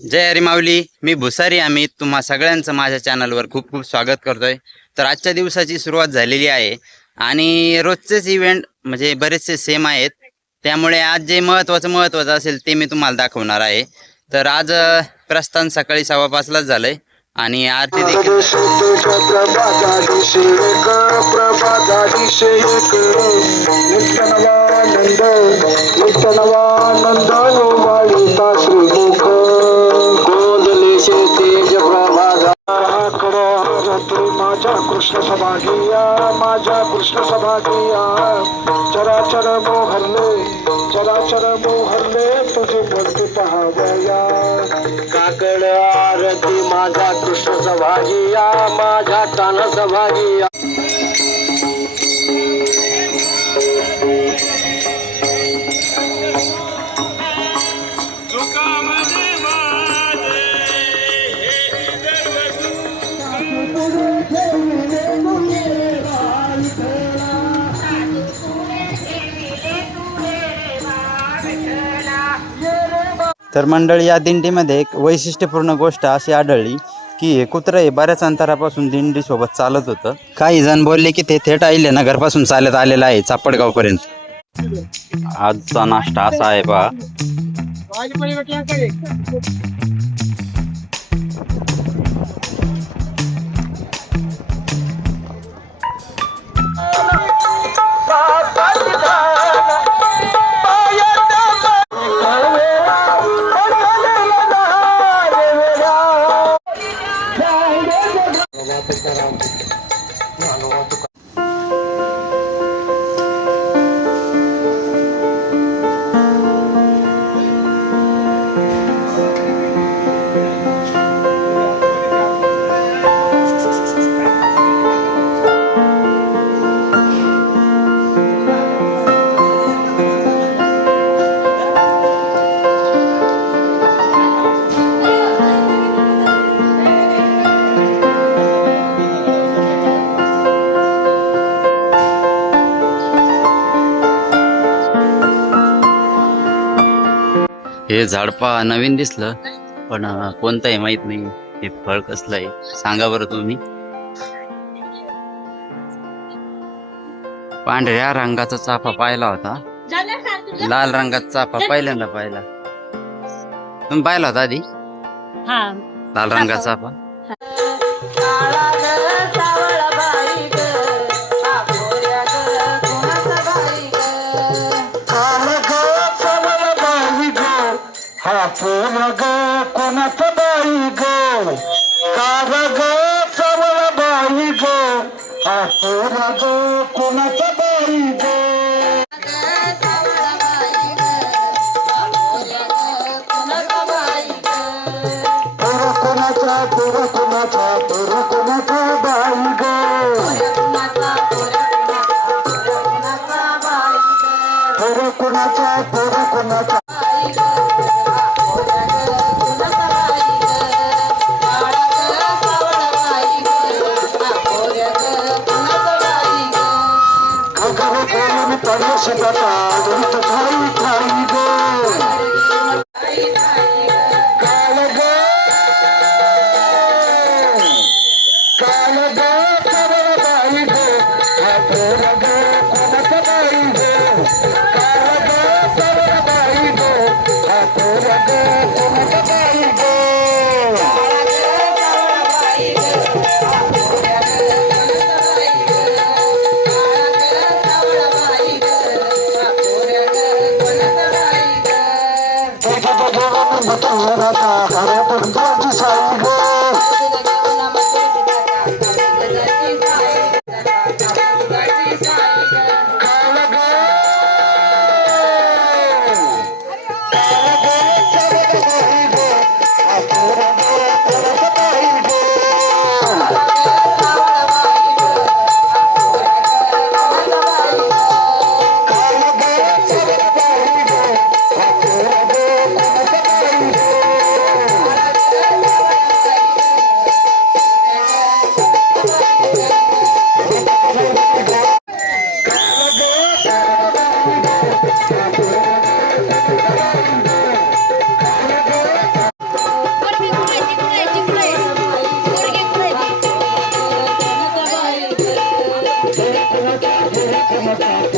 जय हरी माऊली मी भुसारी अमित तुम्हा सगळ्यांचं माझ्या चॅनलवर खूप खूप स्वागत करतोय. तर आजच्या दिवसाची सुरुवात झालेली आहे आणि रोजचेच इव्हेंट म्हणजे बरेचसे सेम आहेत. त्यामुळे आज जे महत्त्वाचं महत्त्वाचं असेल ते मी तुम्हाला दाखवणार आहे. तर आज प्रस्थान सकाळी सव्वा पाचलाच झालंय आणि आरती देखील माझ्या कृष्ण सभागिया माझ्या कृष्ण सभागिया चराचर मोहरले चराचर मोहरले तुझे मूर्ती पहावया काकड आरती माझा कृष्ण सभागिया माझ्या कान सभागिया. तर मंडळी या दिंडीमध्ये एक वैशिष्ट्यपूर्ण गोष्ट अशी आढळली की हे कुत्रं हे बऱ्याच अंतरापासून दिंडी सोबत चालत होतं. काही जण बोलले की ते थेट आईले नगरपासून चालत आलेलं आहे चापडगावपर्यंत. आजचा नाश्ता असा आहे बा. हे झाड पहा नवीन दिसलं पण कोणतं आहे माहीत नाही. हे फळ कसलं आहे? सांगा बरं तुम्ही. पांढऱ्या रंगाचा चाफा पाहिला होता. लाल रंगाचा चाफा पहिल्यांदा पाहिला. तुम्ही पाहिला होता आधी? हा. लाल रंगाचा चाफा? पोर ग कोणाचं बाई ग? काल ग चवळ बाई ग? हा पोर ग कोणाचं बाई ग? la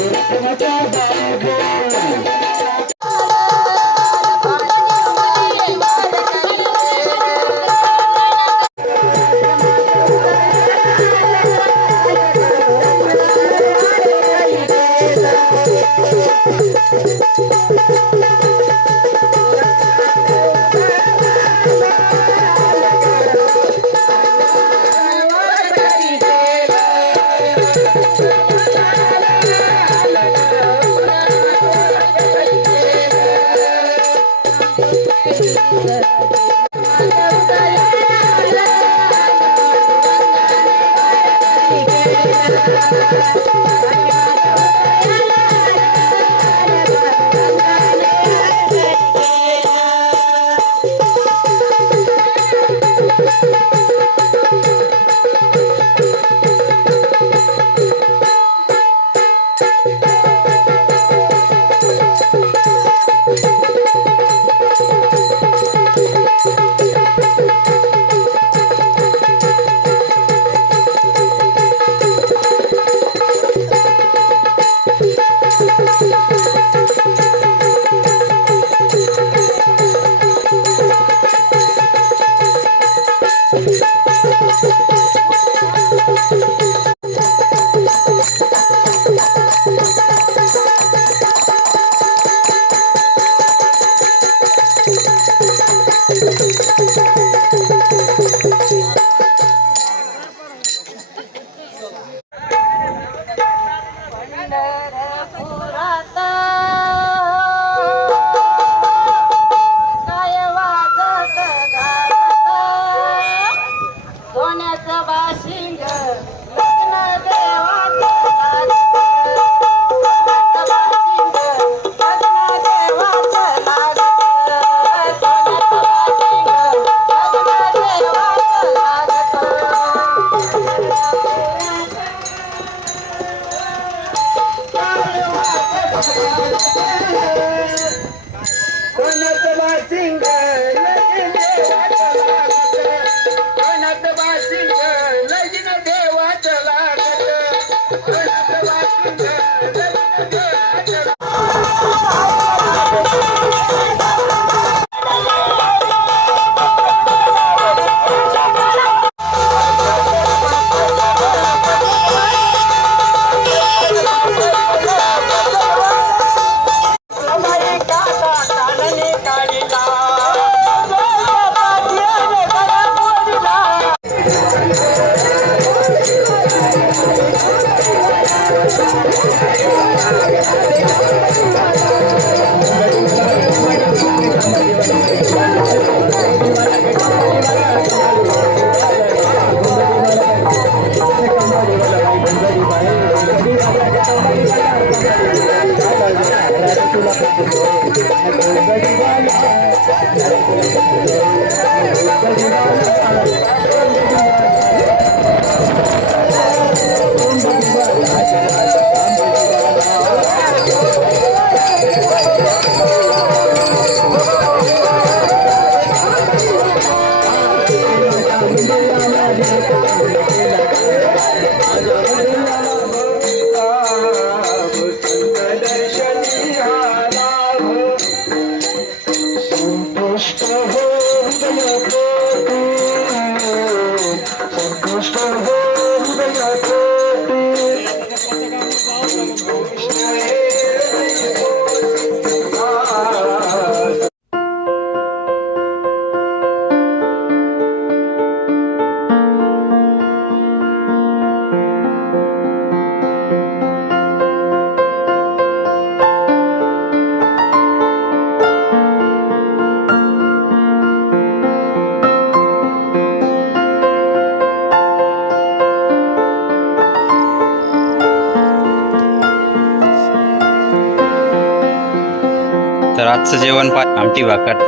आजचं जेवण पा आमटी भाकर.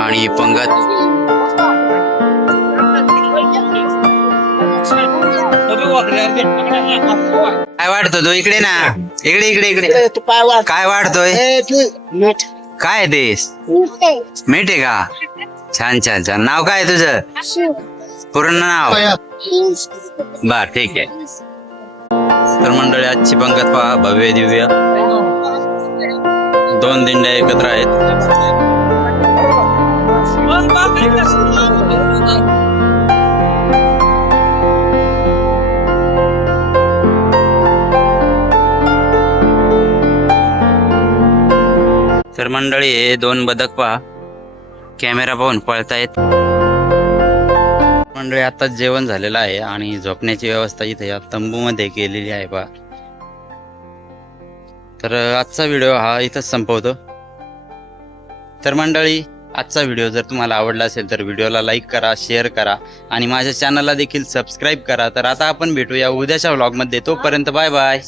आणि पंगत. काय वाढतो तो? इकडे ना. इकडे इकडे इकडे. तू काय वाट काय वाढतोय? तू मीठ. काय ते? मीठ आहे का? छान छान छान. नाव काय तुझं? पूर्ण नाव? बर ठीक आहे. तर मंडळी आजची पंगत पहा. भव्य दिव्य. दोन दिंड्या एकत्र आहेत. तर मंडळी हे दोन बदक पहा. कॅमेरा पाहून पळतायत. मंडळी आताच जेवण झालेलं आहे आणि झोपण्याची व्यवस्था इथे या तंबू मध्ये केलेली आहे पहा. तर आजचा व्हिडिओ हा इथंच संपवतो. तर मंडळी आजचा व्हिडिओ जर तुम्हाला आवडला असेल तर व्हिडिओला लाईक करा शेअर करा आणि माझ्या चॅनलला देखील सबस्क्राईब करा. तर आता आपण भेटूया उद्याच्या व्लॉगमध्ये तोपर्यंत बाय बाय.